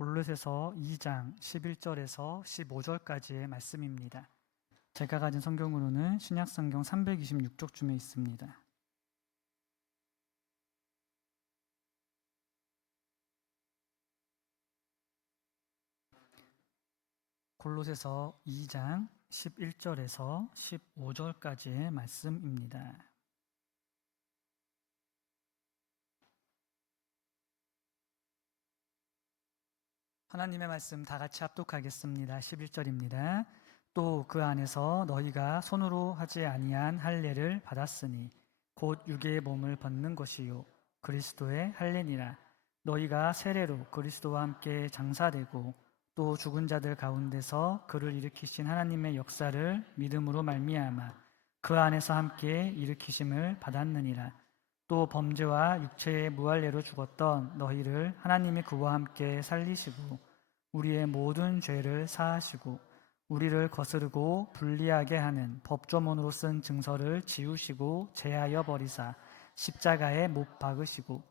골로새서 2장 11절에서 15절까지의 말씀입니다. 제가 가진 성경으로는 신약성경 326쪽쯤에 있습니다. 골로새서 2장 11절에서 15절까지의 말씀입니다. 하나님의 말씀 다 같이 합독하겠습니다. 11절입니다. 또 그 안에서 너희가 손으로 하지 아니한 할례를 받았으니 곧 육의 몸을 벗는 것이요 그리스도의 할례니라. 너희가 세례로 그리스도와 함께 장사되고 또 죽은 자들 가운데서 그를 일으키신 하나님의 역사를 믿음으로 말미암아 그 안에서 함께 일으키심을 받았느니라. 또 범죄와 육체의 무할례로 죽었던 너희를 하나님이 그와 함께 살리시고 우리의 모든 죄를 사하시고 우리를 거스르고 불리하게 하는 법조문으로 쓴 증서를 지우시고 제하여 버리사 십자가에 못 박으시고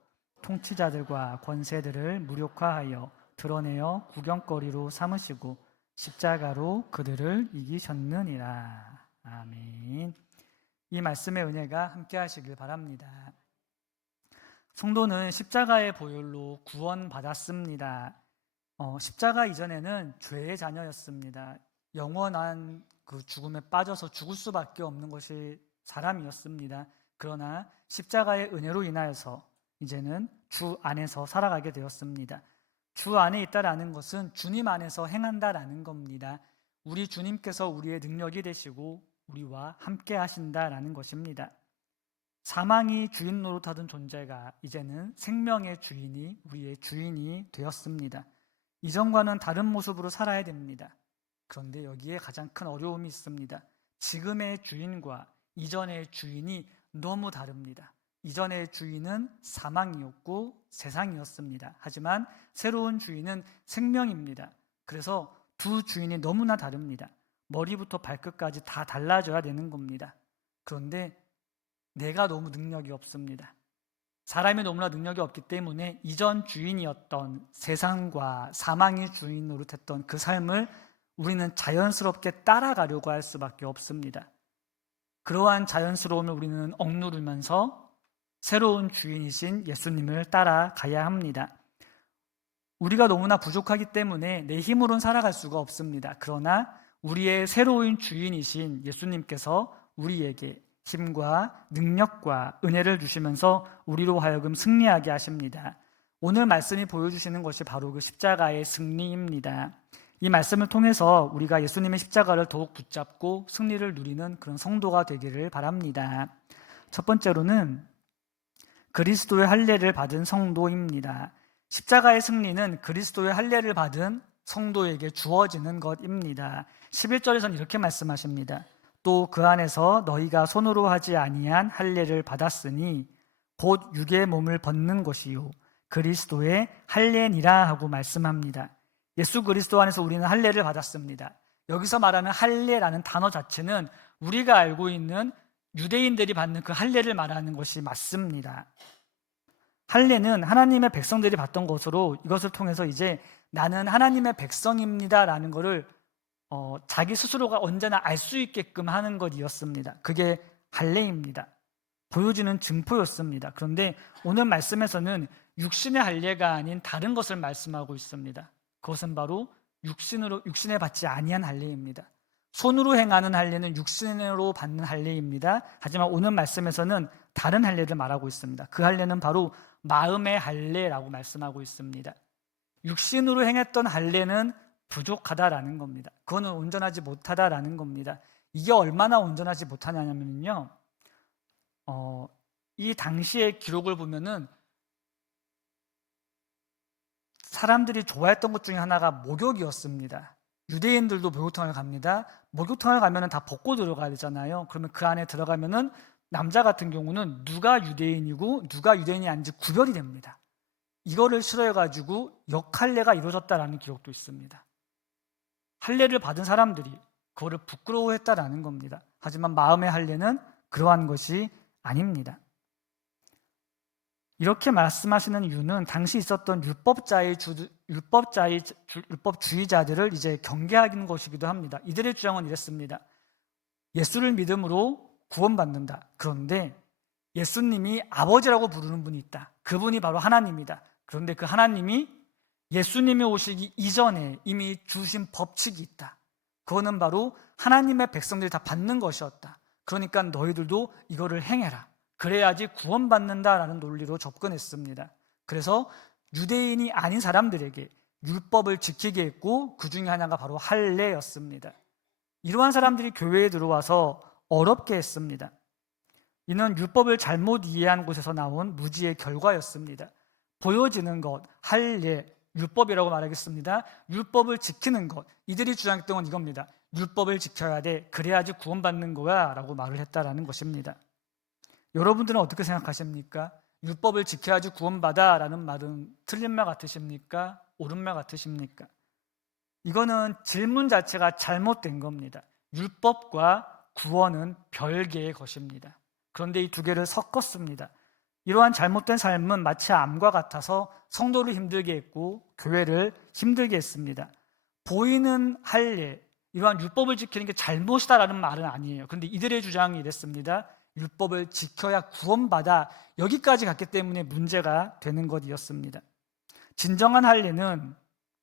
통치자들과 권세들을 무력화하여 드러내어 구경거리로 삼으시고 십자가로 그들을 이기셨느니라. 아멘. 이 말씀의 은혜가 함께 하시길 바랍니다. 성도는 십자가의 보혈로 구원받았습니다. 십자가 이전에는 죄의 자녀였습니다. 영원한 그 죽음에 빠져서 죽을 수밖에 없는 것이 사람이었습니다. 그러나 십자가의 은혜로 인하여서 이제는 주 안에서 살아가게 되었습니다. 주 안에 있다라는 것은 주님 안에서 행한다라는 겁니다. 우리 주님께서 우리의 능력이 되시고 우리와 함께 하신다라는 것입니다. 사망이 주인 노릇하던 존재가 이제는 생명의 주인이 우리의 주인이 되었습니다. 이전과는 다른 모습으로 살아야 됩니다. 그런데 여기에 가장 큰 어려움이 있습니다. 지금의 주인과 이전의 주인이 너무 다릅니다. 이전의 주인은 사망이었고 세상이었습니다. 하지만 새로운 주인은 생명입니다. 그래서 두 주인이 너무나 다릅니다. 머리부터 발끝까지 다 달라져야 되는 겁니다. 그런데 내가 너무 능력이 없습니다. 사람이 너무나 능력이 없기 때문에 이전 주인이었던 세상과 사망의 주인 노릇했던 그 삶을 우리는 자연스럽게 따라가려고 할 수밖에 없습니다. 그러한 자연스러움을 우리는 억누르면서 새로운 주인이신 예수님을 따라가야 합니다. 우리가 너무나 부족하기 때문에 내 힘으로는 살아갈 수가 없습니다. 그러나 우리의 새로운 주인이신 예수님께서 우리에게 힘과 능력과 은혜를 주시면서 우리로 하여금 승리하게 하십니다. 오늘 말씀이 보여주시는 것이 바로 그 십자가의 승리입니다. 이 말씀을 통해서 우리가 예수님의 십자가를 더욱 붙잡고 승리를 누리는 그런 성도가 되기를 바랍니다. 첫 번째로는 그리스도의 할례를 받은 성도입니다. 십자가의 승리는 그리스도의 할례를 받은 성도에게 주어지는 것입니다. 11절에서는 이렇게 말씀하십니다. 또 그 안에서 너희가 손으로 하지 아니한 할례를 받았으니 곧 육의 몸을 벗는 것이요 그리스도의 할례니라 하고 말씀합니다. 예수 그리스도 안에서 우리는 할례를 받았습니다. 여기서 말하는 할례라는 단어 자체는 우리가 알고 있는 유대인들이 받는 그 할례를 말하는 것이 맞습니다. 할례는 하나님의 백성들이 받던 것으로 이것을 통해서 이제 나는 하나님의 백성입니다 라는 것을 자기 스스로가 언제나 알 수 있게끔 하는 것이었습니다. 그게 할례입니다. 보여주는 증표였습니다. 그런데 오늘 말씀에서는 육신의 할례가 아닌 다른 것을 말씀하고 있습니다. 그것은 바로 육신에 받지 아니한 할례입니다. 손으로 행하는 할례는 육신으로 받는 할례입니다. 하지만 오늘 말씀에서는 다른 할례를 말하고 있습니다. 그 할례는 바로 마음의 할례라고 말씀하고 있습니다. 육신으로 행했던 할례는 부족하다라는 겁니다. 그거는 온전하지 못하다라는 겁니다. 이게 얼마나 온전하지 못하냐면요, 이 당시의 기록을 보면은 사람들이 좋아했던 것 중에 하나가 목욕이었습니다. 유대인들도 목욕탕을 갑니다. 목욕탕을 가면은 다 벗고 들어가야 되잖아요. 그러면 그 안에 들어가면은 남자 같은 경우는 누가 유대인이고 누가 유대인이 아닌지 구별이 됩니다. 이거를 싫어해가지고 역할례가 이루어졌다라는 기록도 있습니다. 할례를 받은 사람들이 그거를 부끄러워했다라는 겁니다. 하지만 마음의 할례는 그러한 것이 아닙니다. 이렇게 말씀하시는 이유는 당시 있었던 율법자의 율법주의자들을 이제 경계하는 것이기도 합니다. 이들의 주장은 이랬습니다. 예수를 믿음으로 구원받는다. 그런데 예수님이 아버지라고 부르는 분이 있다. 그분이 바로 하나님이다. 그런데 그 하나님이 예수님이 오시기 이전에 이미 주신 법칙이 있다. 그거는 바로 하나님의 백성들이 다 받는 것이었다. 그러니까 너희들도 이거를 행해라. 그래야지 구원받는다라는 논리로 접근했습니다. 그래서 유대인이 아닌 사람들에게 율법을 지키게 했고 그 중에 하나가 바로 할례였습니다. 이러한 사람들이 교회에 들어와서 어렵게 했습니다. 이는 율법을 잘못 이해한 곳에서 나온 무지의 결과였습니다. 보여지는 것, 할례, 율법이라고 말하겠습니다. 율법을 지키는 것, 이들이 주장했던 건 이겁니다. 율법을 지켜야 돼, 그래야지 구원받는 거야 라고 말을 했다라는 것입니다. 여러분들은 어떻게 생각하십니까? 율법을 지켜야지 구원받아 라는 말은 틀린 말 같으십니까? 옳은 말 같으십니까? 이거는 질문 자체가 잘못된 겁니다. 율법과 구원은 별개의 것입니다. 그런데 이 두 개를 섞었습니다. 이러한 잘못된 삶은 마치 암과 같아서 성도를 힘들게 했고 교회를 힘들게 했습니다. 보이는 할례, 이러한 율법을 지키는 게 잘못이다라는 말은 아니에요. 그런데 이들의 주장이 이랬습니다. 율법을 지켜야 구원받아, 여기까지 갔기 때문에 문제가 되는 것이었습니다. 진정한 할례는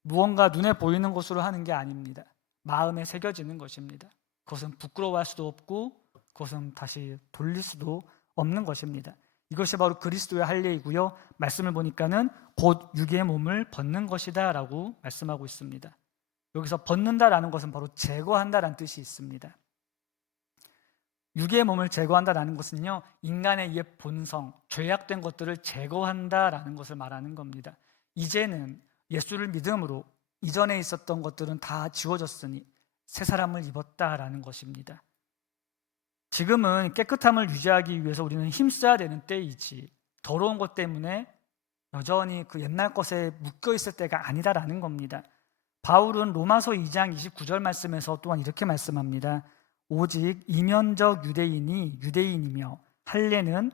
무언가 눈에 보이는 것으로 하는 게 아닙니다. 마음에 새겨지는 것입니다. 그것은 부끄러워할 수도 없고 그것은 다시 돌릴 수도 없는 것입니다. 이것이 바로 그리스도의 할례이고요. 말씀을 보니까는 곧 육의 몸을 벗는 것이다 라고 말씀하고 있습니다. 여기서 벗는다라는 것은 바로 제거한다라는 뜻이 있습니다. 육의 몸을 제거한다라는 것은요, 인간의 옛 본성, 죄악된 것들을 제거한다라는 것을 말하는 겁니다. 이제는 예수를 믿음으로 이전에 있었던 것들은 다 지워졌으니 새 사람을 입었다라는 것입니다. 지금은 깨끗함을 유지하기 위해서 우리는 힘써야 되는 때이지, 더러운 것 때문에 여전히 그 옛날 것에 묶여 있을 때가 아니다라는 겁니다. 바울은 로마서 2장 29절 말씀에서 또한 이렇게 말씀합니다. 오직 이면적 유대인이 유대인이며 할례는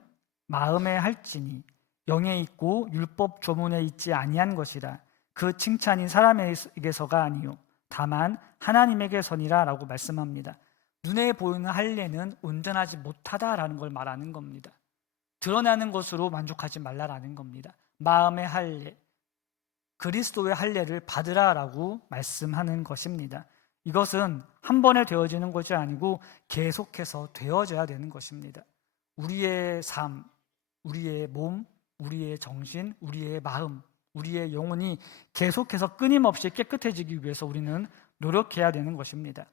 마음에 할지니 영에 있고 율법 조문에 있지 아니한 것이라. 그 칭찬이 사람에게서가 아니요 다만 하나님에게서니라 라고 말씀합니다. 눈에 보이는 할례는 온전하지 못하다라는 걸 말하는 겁니다. 드러나는 것으로 만족하지 말라라는 겁니다. 마음의 할례, 그리스도의 할례를 받으라라고 말씀하는 것입니다. 이것은 한 번에 되어지는 것이 아니고 계속해서 되어져야 되는 것입니다. 우리의 삶, 우리의 몸, 우리의 정신, 우리의 마음, 우리의 영혼이 계속해서 끊임없이 깨끗해지기 위해서 우리는 노력해야 되는 것입니다.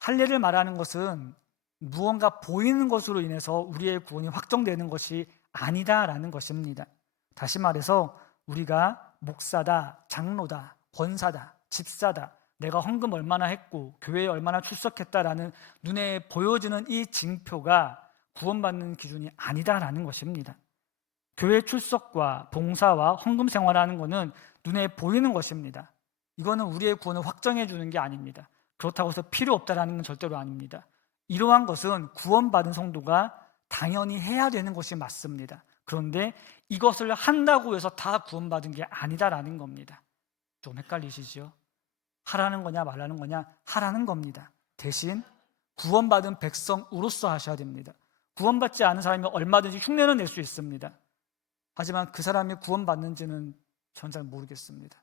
할례를 말하는 것은 무언가 보이는 것으로 인해서 우리의 구원이 확정되는 것이 아니다라는 것입니다. 다시 말해서 우리가 목사다, 장로다, 권사다, 집사다, 내가 헌금 얼마나 했고 교회에 얼마나 출석했다라는 눈에 보여지는 이 징표가 구원받는 기준이 아니다라는 것입니다. 교회 출석과 봉사와 헌금 생활하는 것은 눈에 보이는 것입니다. 이거는 우리의 구원을 확정해 주는 게 아닙니다. 그렇다고 해서 필요 없다라는 건 절대로 아닙니다. 이러한 것은 구원받은 성도가 당연히 해야 되는 것이 맞습니다. 그런데 이것을 한다고 해서 다 구원받은 게 아니다라는 겁니다. 좀 헷갈리시죠? 하라는 거냐 말라는 거냐? 하라는 겁니다. 대신 구원받은 백성으로서 하셔야 됩니다. 구원받지 않은 사람이 얼마든지 흉내는 낼 수 있습니다. 하지만 그 사람이 구원받는지는 전 잘 모르겠습니다.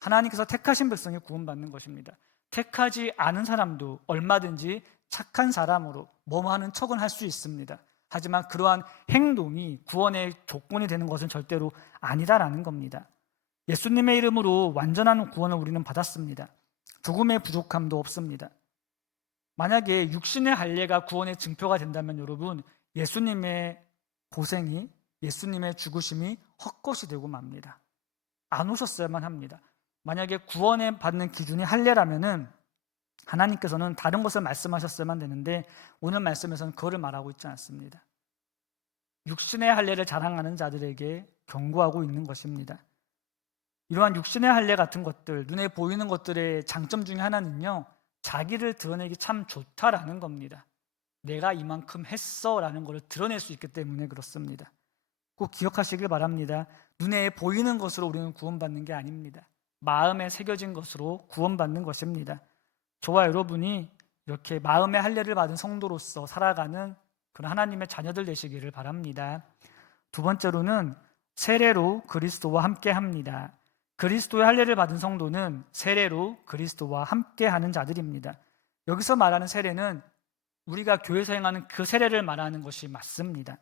하나님께서 택하신 백성이 구원받는 것입니다. 택하지 않은 사람도 얼마든지 착한 사람으로 뭐뭐 하는 척은 할 수 있습니다. 하지만 그러한 행동이 구원의 조건이 되는 것은 절대로 아니다라는 겁니다. 예수님의 이름으로 완전한 구원을 우리는 받았습니다. 조금의 부족함도 없습니다. 만약에 육신의 할례가 구원의 증표가 된다면 여러분, 예수님의 고생이, 예수님의 죽으심이 헛것이 되고 맙니다. 안 오셨어야만 합니다. 만약에 구원에 받는 기준이 할례라면은 하나님께서는 다른 것을 말씀하셨어야만 되는데 오늘 말씀에서는 그거를 말하고 있지 않습니다. 육신의 할례를 자랑하는 자들에게 경고하고 있는 것입니다. 이러한 육신의 할례 같은 것들, 눈에 보이는 것들의 장점 중에 하나는요, 자기를 드러내기 참 좋다라는 겁니다. 내가 이만큼 했어라는 것을 드러낼 수 있기 때문에 그렇습니다. 꼭 기억하시길 바랍니다. 눈에 보이는 것으로 우리는 구원받는 게 아닙니다. 마음에 새겨진 것으로 구원받는 것입니다. 저와 여러분이 이렇게 마음의 할례를 받은 성도로서 살아가는 그런 하나님의 자녀들 되시기를 바랍니다. 두 번째로는 세례로 그리스도와 함께 합니다. 그리스도의 할례를 받은 성도는 세례로 그리스도와 함께 하는 자들입니다. 여기서 말하는 세례는 우리가 교회에서 행하는 그 세례를 말하는 것이 맞습니다.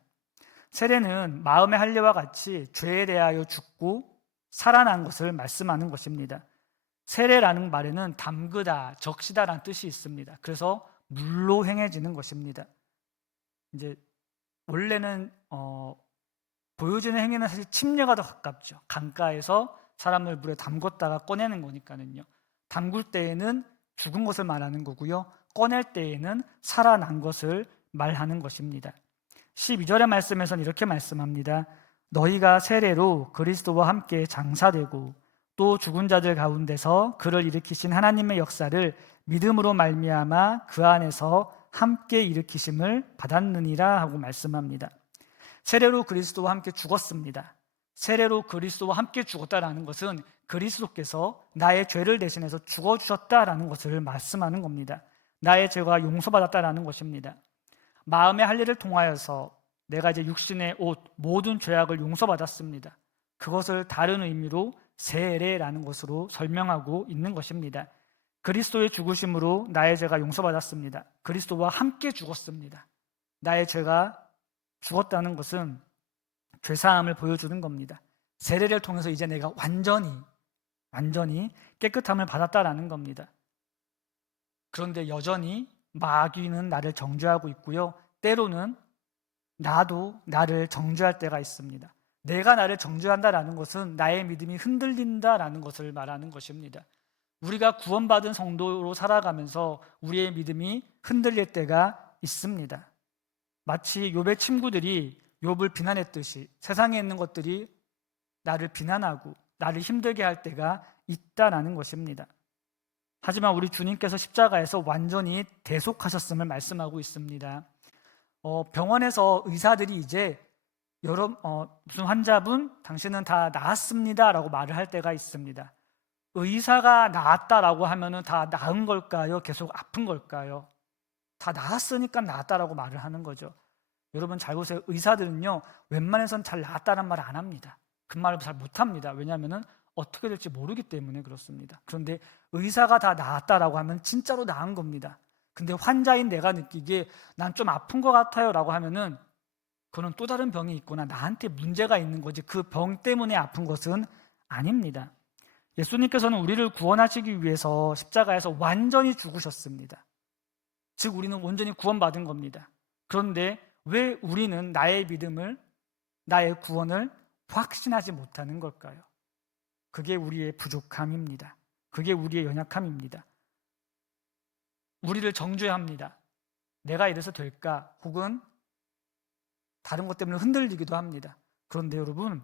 세례는 마음의 할례와 같이 죄에 대하여 죽고 살아난 것을 말씀하는 것입니다. 세례라는 말에는 담그다, 적시다라는 뜻이 있습니다. 그래서 물로 행해지는 것입니다. 이제 원래는 보여지는 행위는 사실 침례가 더 가깝죠. 강가에서 사람을 물에 담궜다가 꺼내는 거니까는요. 담글 때에는 죽은 것을 말하는 거고요. 꺼낼 때에는 살아난 것을 말하는 것입니다. 12절의 말씀에서는 이렇게 말씀합니다. 너희가 세례로 그리스도와 함께 장사되고 또 죽은 자들 가운데서 그를 일으키신 하나님의 역사를 믿음으로 말미암아 그 안에서 함께 일으키심을 받았느니라 하고 말씀합니다. 세례로 그리스도와 함께 죽었습니다. 세례로 그리스도와 함께 죽었다라는 것은 그리스도께서 나의 죄를 대신해서 죽어주셨다라는 것을 말씀하는 겁니다. 나의 죄가 용서받았다라는 것입니다. 마음의 할례를 통하여서 내가 이제 육신의 옷, 모든 죄악을 용서받았습니다. 그것을 다른 의미로 세례라는 것으로 설명하고 있는 것입니다. 그리스도의 죽으심으로 나의 죄가 용서받았습니다. 그리스도와 함께 죽었습니다. 나의 죄가 죽었다는 것은 죄사함을 보여주는 겁니다. 세례를 통해서 이제 내가 완전히 깨끗함을 받았다라는 겁니다. 그런데 여전히 마귀는 나를 정죄하고 있고요. 때로는 나도 나를 정죄할 때가 있습니다. 내가 나를 정죄한다라는 것은 나의 믿음이 흔들린다라는 것을 말하는 것입니다. 우리가 구원받은 성도로 살아가면서 우리의 믿음이 흔들릴 때가 있습니다. 마치 욥의 친구들이 욥을 비난했듯이 세상에 있는 것들이 나를 비난하고 나를 힘들게 할 때가 있다라는 것입니다. 하지만 우리 주님께서 십자가에서 완전히 대속하셨음을 말씀하고 있습니다. 병원에서 의사들이 이제 무슨 환자분 당신은 다 나았습니다라고 말을 할 때가 있습니다. 의사가 나았다라고 하면은 다 나은 걸까요? 계속 아픈 걸까요? 다 나았으니까 나았다라고 말을 하는 거죠. 여러분 잘 보세요. 의사들은요 웬만해선 잘 나았다는 말을 안 합니다. 그 말을 잘 못합니다. 왜냐하면 어떻게 될지 모르기 때문에 그렇습니다. 그런데 의사가 다 나았다라고 하면 진짜로 나은 겁니다. 근데 환자인 내가 느끼기에 난 좀 아픈 것 같아요 라고 하면은 그건 또 다른 병이 있거나 나한테 문제가 있는 거지 그 병 때문에 아픈 것은 아닙니다. 예수님께서는 우리를 구원하시기 위해서 십자가에서 완전히 죽으셨습니다. 즉 우리는 온전히 구원받은 겁니다. 그런데 왜 우리는 나의 믿음을, 나의 구원을 확신하지 못하는 걸까요? 그게 우리의 부족함입니다. 그게 우리의 연약함입니다. 우리를 정죄합니다. 내가 이래서 될까? 혹은 다른 것 때문에 흔들리기도 합니다. 그런데 여러분,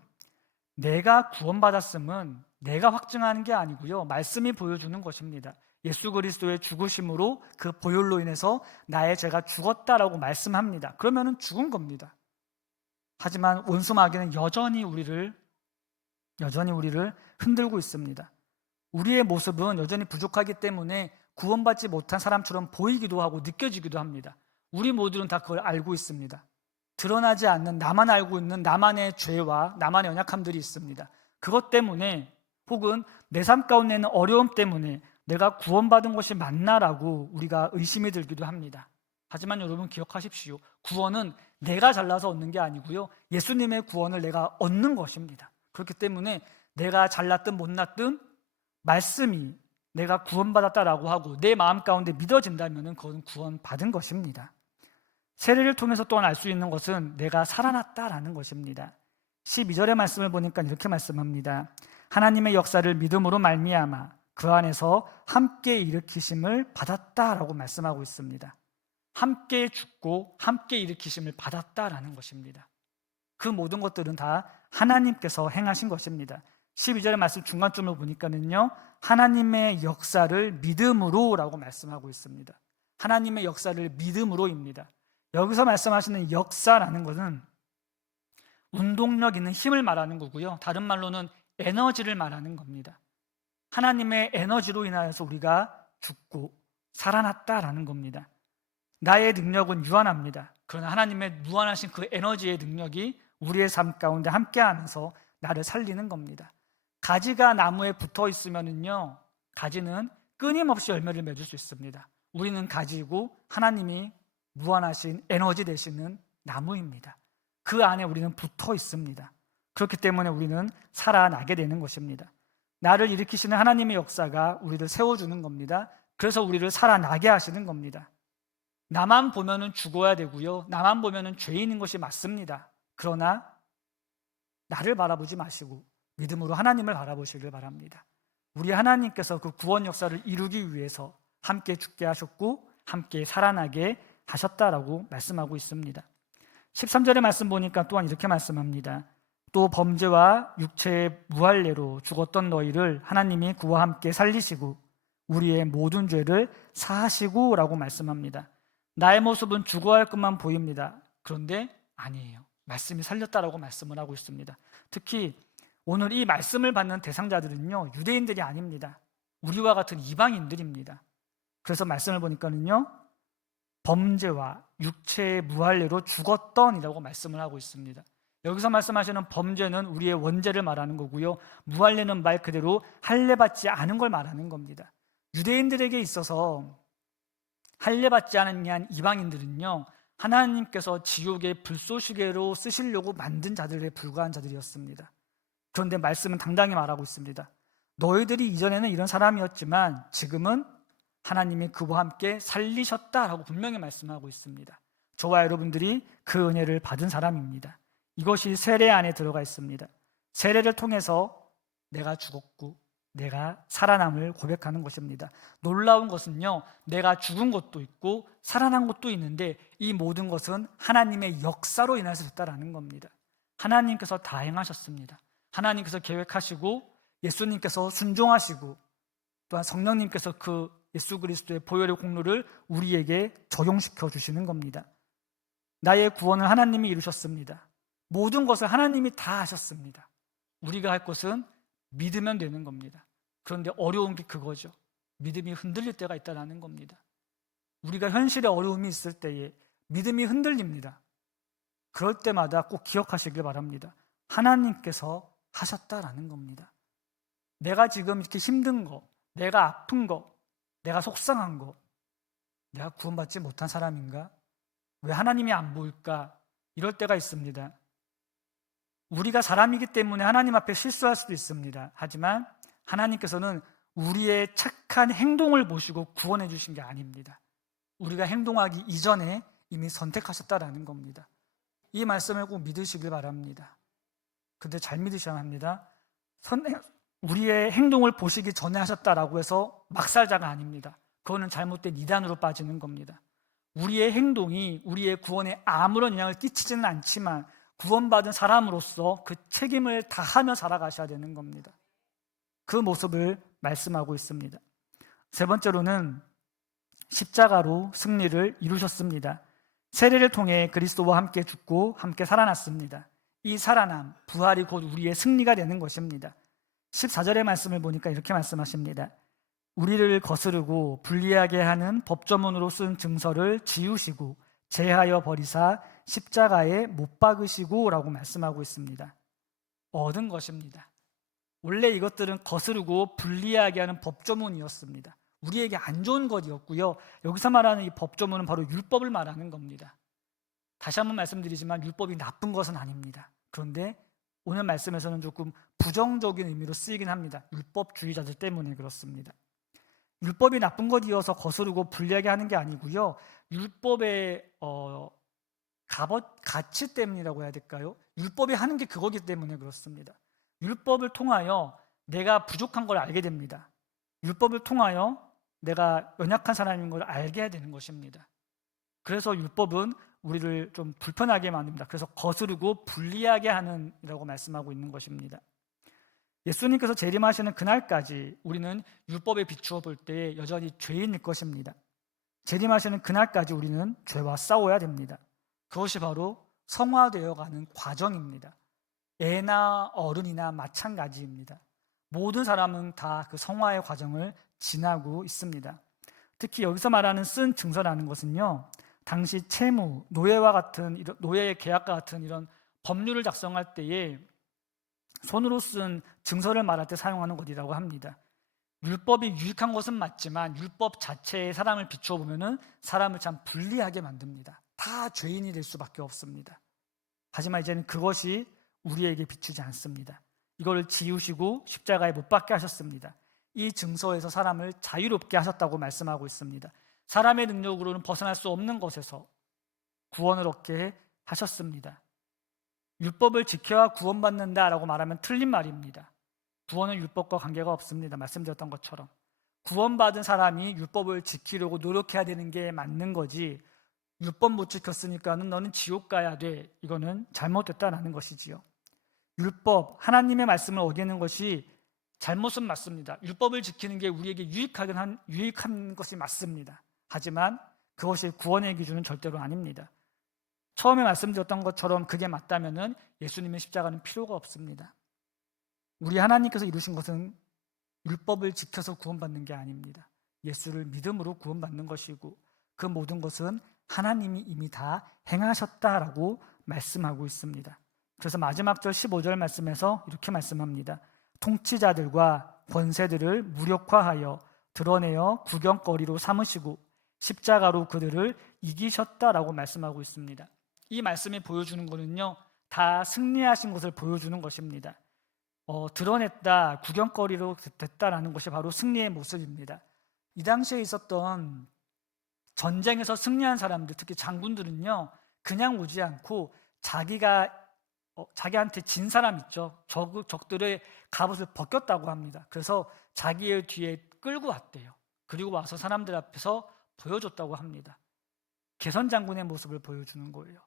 내가 구원받았음은 내가 확증하는 게 아니고요. 말씀이 보여주는 것입니다. 예수 그리스도의 죽으심으로 그 보혈로 인해서 나의 죄가 죽었다라고 말씀합니다. 그러면은 죽은 겁니다. 하지만 원수 마귀는 여전히 우리를 흔들고 있습니다. 우리의 모습은 여전히 부족하기 때문에 구원받지 못한 사람처럼 보이기도 하고 느껴지기도 합니다. 우리 모두는 다 그걸 알고 있습니다. 드러나지 않는 나만 알고 있는 나만의 죄와 나만의 연약함들이 있습니다. 그것 때문에 혹은 내 삶 가운데 있는 어려움 때문에 내가 구원받은 것이 맞나라고 우리가 의심이 들기도 합니다. 하지만 여러분 기억하십시오. 구원은 내가 잘나서 얻는 게 아니고요. 예수님의 구원을 내가 얻는 것입니다. 그렇기 때문에 내가 잘났든 못났든 말씀이 내가 구원받았다라고 하고 내 마음 가운데 믿어진다면 그건 구원받은 것입니다. 세례를 통해서 또한 알 수 있는 것은 내가 살아났다라는 것입니다. 12절의 말씀을 보니까 이렇게 말씀합니다. 하나님의 역사를 믿음으로 말미암아 그 안에서 함께 일으키심을 받았다라고 말씀하고 있습니다. 함께 죽고 함께 일으키심을 받았다라는 것입니다. 그 모든 것들은 다 하나님께서 행하신 것입니다. 12절의 말씀 중간쯤을 보니까는요, 하나님의 역사를 믿음으로라고 말씀하고 있습니다. 하나님의 역사를 믿음으로입니다. 여기서 말씀하시는 역사라는 것은 운동력 있는 힘을 말하는 거고요. 다른 말로는 에너지를 말하는 겁니다. 하나님의 에너지로 인하여서 우리가 죽고 살아났다라는 겁니다. 나의 능력은 유한합니다. 그러나 하나님의 무한하신 그 에너지의 능력이 우리의 삶 가운데 함께하면서 나를 살리는 겁니다. 가지가 나무에 붙어 있으면요, 가지는 끊임없이 열매를 맺을 수 있습니다. 우리는 가지고 하나님이 무한하신 에너지 되시는 나무입니다. 그 안에 우리는 붙어 있습니다. 그렇기 때문에 우리는 살아나게 되는 것입니다. 나를 일으키시는 하나님의 역사가 우리를 세워주는 겁니다. 그래서 우리를 살아나게 하시는 겁니다. 나만 보면은 죽어야 되고요, 나만 보면은 죄인인 것이 맞습니다. 그러나 나를 바라보지 마시고 믿음으로 하나님을 바라보시길 바랍니다. 우리 하나님께서 그 구원 역사를 이루기 위해서 함께 죽게 하셨고 함께 살아나게 하셨다라고 말씀하고 있습니다. 13절의 말씀 보니까 또한 이렇게 말씀합니다. 또 범죄와 육체의 무할례로 죽었던 너희를 하나님이 그와 함께 살리시고 우리의 모든 죄를 사하시고 라고 말씀합니다. 나의 모습은 죽어야 할 것만 보입니다. 그런데 아니에요. 말씀이 살렸다라고 말씀을 하고 있습니다. 특히 오늘 이 말씀을 받는 대상자들은요, 유대인들이 아닙니다. 우리와 같은 이방인들입니다. 그래서 말씀을 보니까는요, 범죄와 육체의 무할례로 죽었던이라고 말씀을 하고 있습니다. 여기서 말씀하시는 범죄는 우리의 원죄를 말하는 거고요, 무할례는 말 그대로 할례받지 않은 걸 말하는 겁니다. 유대인들에게 있어서 할례받지 않은 이방인들은요, 하나님께서 지옥의 불쏘시개로 쓰시려고 만든 자들에 불과한 자들이었습니다. 그런데 말씀은 당당히 말하고 있습니다. 너희들이 이전에는 이런 사람이었지만 지금은 하나님이 그와 함께 살리셨다라고 분명히 말씀하고 있습니다. 저와 여러분들이 그 은혜를 받은 사람입니다. 이것이 세례 안에 들어가 있습니다. 세례를 통해서 내가 죽었고 내가 살아남을 고백하는 것입니다. 놀라운 것은요, 내가 죽은 것도 있고 살아난 것도 있는데 이 모든 것은 하나님의 역사로 인해서 됐다라는 겁니다. 하나님께서 다 행하셨습니다. 하나님께서 계획하시고 예수님께서 순종하시고 또한 성령님께서 그 예수 그리스도의 보혈의 공로를 우리에게 적용시켜 주시는 겁니다. 나의 구원을 하나님이 이루셨습니다. 모든 것을 하나님이 다 하셨습니다. 우리가 할 것은 믿으면 되는 겁니다. 그런데 어려운 게 그거죠. 믿음이 흔들릴 때가 있다는 겁니다. 우리가 현실에 어려움이 있을 때에 믿음이 흔들립니다. 그럴 때마다 꼭 기억하시길 바랍니다. 하나님께서 하셨다라는 겁니다. 내가 지금 이렇게 힘든 거, 내가 아픈 거, 내가 속상한 거, 내가 구원받지 못한 사람인가? 왜 하나님이 안 보일까? 이럴 때가 있습니다. 우리가 사람이기 때문에 하나님 앞에 실수할 수도 있습니다. 하지만 하나님께서는 우리의 착한 행동을 보시고 구원해 주신 게 아닙니다. 우리가 행동하기 이전에 이미 선택하셨다라는 겁니다. 이 말씀을 꼭 믿으시길 바랍니다. 근데 잘 믿으셔야 합니다. 우리의 행동을 보시기 전에 하셨다라고 해서 막살자가 아닙니다. 그거는 잘못된 이단으로 빠지는 겁니다. 우리의 행동이 우리의 구원에 아무런 영향을 끼치지는 않지만 구원받은 사람으로서 그 책임을 다하며 살아가셔야 되는 겁니다. 그 모습을 말씀하고 있습니다. 세 번째로는 십자가로 승리를 이루셨습니다. 세례를 통해 그리스도와 함께 죽고 함께 살아났습니다. 이 살아남, 부활이 곧 우리의 승리가 되는 것입니다. 14절의 말씀을 보니까 이렇게 말씀하십니다. 우리를 거스르고 불리하게 하는 법조문으로 쓴 증서를 지우시고 제하여 버리사 십자가에 못 박으시고 라고 말씀하고 있습니다. 얻은 것입니다. 원래 이것들은 거스르고 불리하게 하는 법조문이었습니다. 우리에게 안 좋은 것이었고요, 여기서 말하는 이 법조문은 바로 율법을 말하는 겁니다. 다시 한번 말씀드리지만 율법이 나쁜 것은 아닙니다. 그런데 오늘 말씀에서는 조금 부정적인 의미로 쓰이긴 합니다. 율법주의자들 때문에 그렇습니다. 율법이 나쁜 것이어서 거스르고 불리하게 하는 게 아니고요, 율법의 가치 때문이라고 해야 될까요? 율법이 하는 게 그거기 때문에 그렇습니다. 율법을 통하여 내가 부족한 걸 알게 됩니다. 율법을 통하여 내가 연약한 사람인 걸 알게 해야 되는 것입니다. 그래서 율법은 우리를 좀 불편하게 만듭니다. 그래서 거스르고 불리하게 하는 이라고 말씀하고 있는 것입니다. 예수님께서 재림하시는 그날까지 우리는 율법에 비추어 볼 때 여전히 죄인일 것입니다. 재림하시는 그날까지 우리는 죄와 싸워야 됩니다. 그것이 바로 성화되어가는 과정입니다. 애나 어른이나 마찬가지입니다. 모든 사람은 다 그 성화의 과정을 지나고 있습니다. 특히 여기서 말하는 쓴 증서라는 것은요, 당시 채무, 노예와 같은 노예의 계약과 같은 이런 법률을 작성할 때에 손으로 쓴 증서를 말할 때 사용하는 것이라고 합니다. 율법이 유익한 것은 맞지만 율법 자체에 사람을 비추어 보면은 사람을 참 불리하게 만듭니다. 다 죄인이 될 수밖에 없습니다. 하지만 이제는 그것이 우리에게 비추지 않습니다. 이걸 지우시고 십자가에 못 박게 하셨습니다. 이 증서에서 사람을 자유롭게 하셨다고 말씀하고 있습니다. 사람의 능력으로는 벗어날 수 없는 것에서 구원을 얻게 하셨습니다. 율법을 지켜야 구원받는다라고 말하면 틀린 말입니다. 구원은 율법과 관계가 없습니다. 말씀드렸던 것처럼 구원받은 사람이 율법을 지키려고 노력해야 되는 게 맞는 거지, 율법 못 지켰으니까는 너는 지옥 가야 돼, 이거는 잘못됐다라는 것이지요. 율법, 하나님의 말씀을 어기는 것이 잘못은 맞습니다. 율법을 지키는 게 우리에게 유익한 것이 맞습니다. 하지만 그것이 구원의 기준은 절대로 아닙니다. 처음에 말씀드렸던 것처럼 그게 맞다면은 예수님의 십자가는 필요가 없습니다. 우리 하나님께서 이루신 것은 율법을 지켜서 구원받는 게 아닙니다. 예수를 믿음으로 구원받는 것이고 그 모든 것은 하나님이 이미 다 행하셨다라고 말씀하고 있습니다. 그래서 마지막 절 15절 말씀에서 이렇게 말씀합니다. 통치자들과 권세들을 무력화하여 드러내어 구경거리로 삼으시고 십자가로 그들을 이기셨다라고 말씀하고 있습니다. 이 말씀이 보여주는 것은요, 다 승리하신 것을 보여주는 것입니다. 드러냈다, 구경거리로 됐다라는 것이 바로 승리의 모습입니다. 이 당시에 있었던 전쟁에서 승리한 사람들, 특히 장군들은요, 그냥 오지 않고 자기한테 진 사람 있죠. 적들의 갑옷을 벗겼다고 합니다. 그래서 자기의 뒤에 끌고 왔대요. 그리고 와서 사람들 앞에서 보여줬다고 합니다. 개선 장군의 모습을 보여주는 거예요.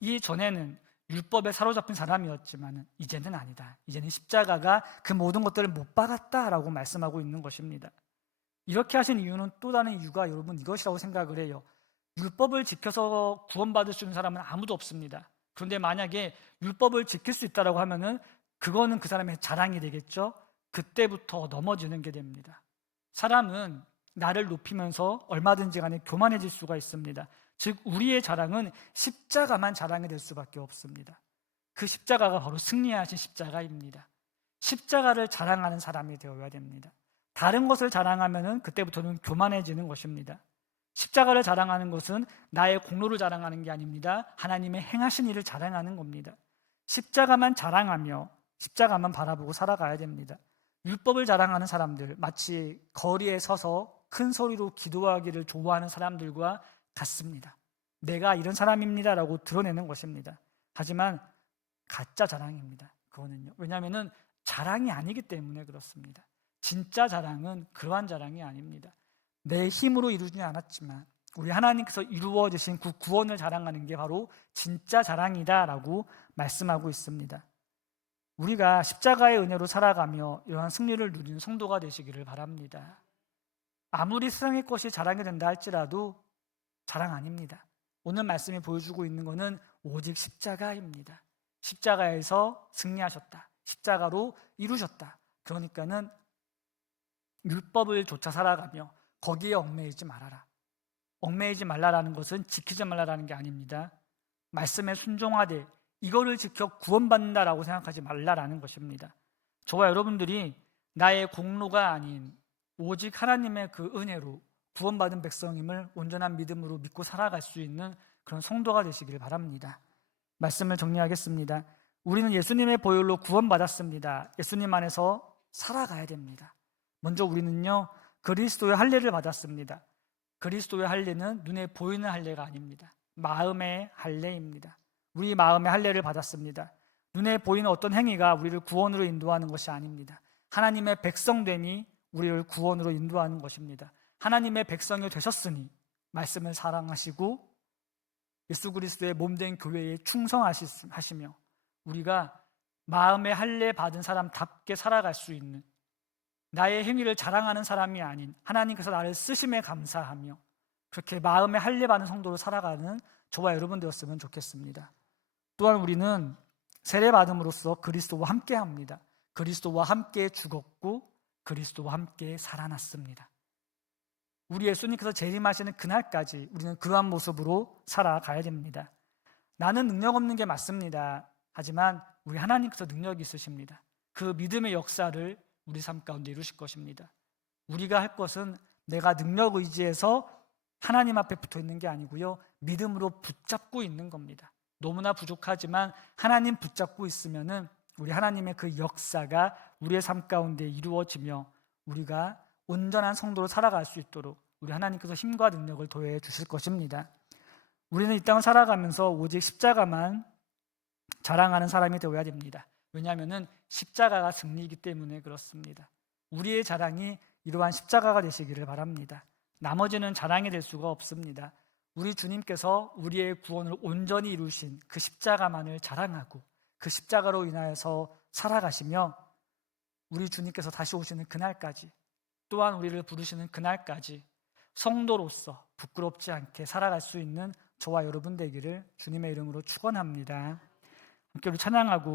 이전에는 율법에 사로잡힌 사람이었지만 이제는 아니다. 이제는 십자가가 그 모든 것들을 못 받았다라고 말씀하고 있는 것입니다. 이렇게 하신 이유는 또 다른 이유가 여러분 이것이라고 생각을 해요. 율법을 지켜서 구원받을 수 있는 사람은 아무도 없습니다. 그런데 만약에 율법을 지킬 수 있다라고 하면은 그거는 그 사람의 자랑이 되겠죠. 그때부터 넘어지는 게 됩니다. 사람은 나를 높이면서 얼마든지 간에 교만해질 수가 있습니다. 즉 우리의 자랑은 십자가만 자랑이 될 수밖에 없습니다. 그 십자가가 바로 승리하신 십자가입니다. 십자가를 자랑하는 사람이 되어야 됩니다. 다른 것을 자랑하면은 그때부터는 교만해지는 것입니다. 십자가를 자랑하는 것은 나의 공로를 자랑하는 게 아닙니다. 하나님의 행하신 일을 자랑하는 겁니다. 십자가만 자랑하며 십자가만 바라보고 살아가야 됩니다. 율법을 자랑하는 사람들, 마치 거리에 서서 큰 소리로 기도하기를 좋아하는 사람들과 같습니다. 내가 이런 사람입니다라고 드러내는 것입니다. 하지만 가짜 자랑입니다. 그거는요. 왜냐하면 자랑이 아니기 때문에 그렇습니다. 진짜 자랑은 그러한 자랑이 아닙니다. 내 힘으로 이루지 않았지만 우리 하나님께서 이루어 주신 그 구원을 자랑하는 게 바로 진짜 자랑이다라고 말씀하고 있습니다. 우리가 십자가의 은혜로 살아가며 이러한 승리를 누리는 성도가 되시기를 바랍니다. 아무리 세상의 것이 자랑이 된다 할지라도 자랑 아닙니다. 오늘 말씀이 보여주고 있는 것은 오직 십자가입니다. 십자가에서 승리하셨다. 십자가로 이루셨다. 그러니까는 율법을 좇아 살아가며 거기에 얽매이지 말아라. 얽매이지 말라라는 것은 지키지 말라라는 게 아닙니다. 말씀에 순종하되 이거를 지켜 구원받는다라고 생각하지 말라라는 것입니다. 저와 여러분들이 나의 공로가 아닌 오직 하나님의 그 은혜로 구원받은 백성임을 온전한 믿음으로 믿고 살아갈 수 있는 그런 성도가 되시길 바랍니다. 말씀을 정리하겠습니다. 우리는 예수님의 보혈로 구원받았습니다. 예수님 안에서 살아가야 됩니다. 먼저 우리는요, 그리스도의 할례를 받았습니다. 그리스도의 할례는 눈에 보이는 할례가 아닙니다. 마음의 할례입니다. 우리 마음의 할례를 받았습니다. 눈에 보이는 어떤 행위가 우리를 구원으로 인도하는 것이 아닙니다. 하나님의 백성됨이 우리를 구원으로 인도하는 것입니다. 하나님의 백성이 되셨으니 말씀을 사랑하시고 예수 그리스도의 몸된 교회에 충성하시며 우리가 마음의 할례 받은 사람답게 살아갈 수 있는, 나의 행위를 자랑하는 사람이 아닌 하나님께서 나를 쓰심에 감사하며 그렇게 마음의 할례 받은 성도로 살아가는 저와 여러분 되었으면 좋겠습니다. 또한 우리는 세례 받음으로써 그리스도와 함께합니다. 그리스도와 함께 죽었고 그리스도와 함께 살아났습니다. 우리 예수님께서 재림하시는 그날까지 우리는 그러한 모습으로 살아가야 됩니다. 나는 능력 없는 게 맞습니다. 하지만 우리 하나님께서 능력이 있으십니다. 그 믿음의 역사를 우리 삶 가운데 이루실 것입니다. 우리가 할 것은 내가 능력 의지해서 하나님 앞에 붙어 있는 게 아니고요, 믿음으로 붙잡고 있는 겁니다. 너무나 부족하지만 하나님 붙잡고 있으면은 우리 하나님의 그 역사가 우리의 삶 가운데 이루어지며 우리가 온전한 성도로 살아갈 수 있도록 우리 하나님께서 힘과 능력을 더해 주실 것입니다. 우리는 이 땅을 살아가면서 오직 십자가만 자랑하는 사람이 되어야 됩니다. 왜냐하면 십자가가 승리이기 때문에 그렇습니다. 우리의 자랑이 이러한 십자가가 되시기를 바랍니다. 나머지는 자랑이 될 수가 없습니다. 우리 주님께서 우리의 구원을 온전히 이루신 그 십자가만을 자랑하고 그 십자가로 인하여서 살아가시며 우리 주님께서 다시 오시는 그날까지, 또한 우리를 부르시는 그날까지 성도로서 부끄럽지 않게 살아갈 수 있는 저와 여러분 되기를 주님의 이름으로 축원합니다. 함께 우리 찬양하고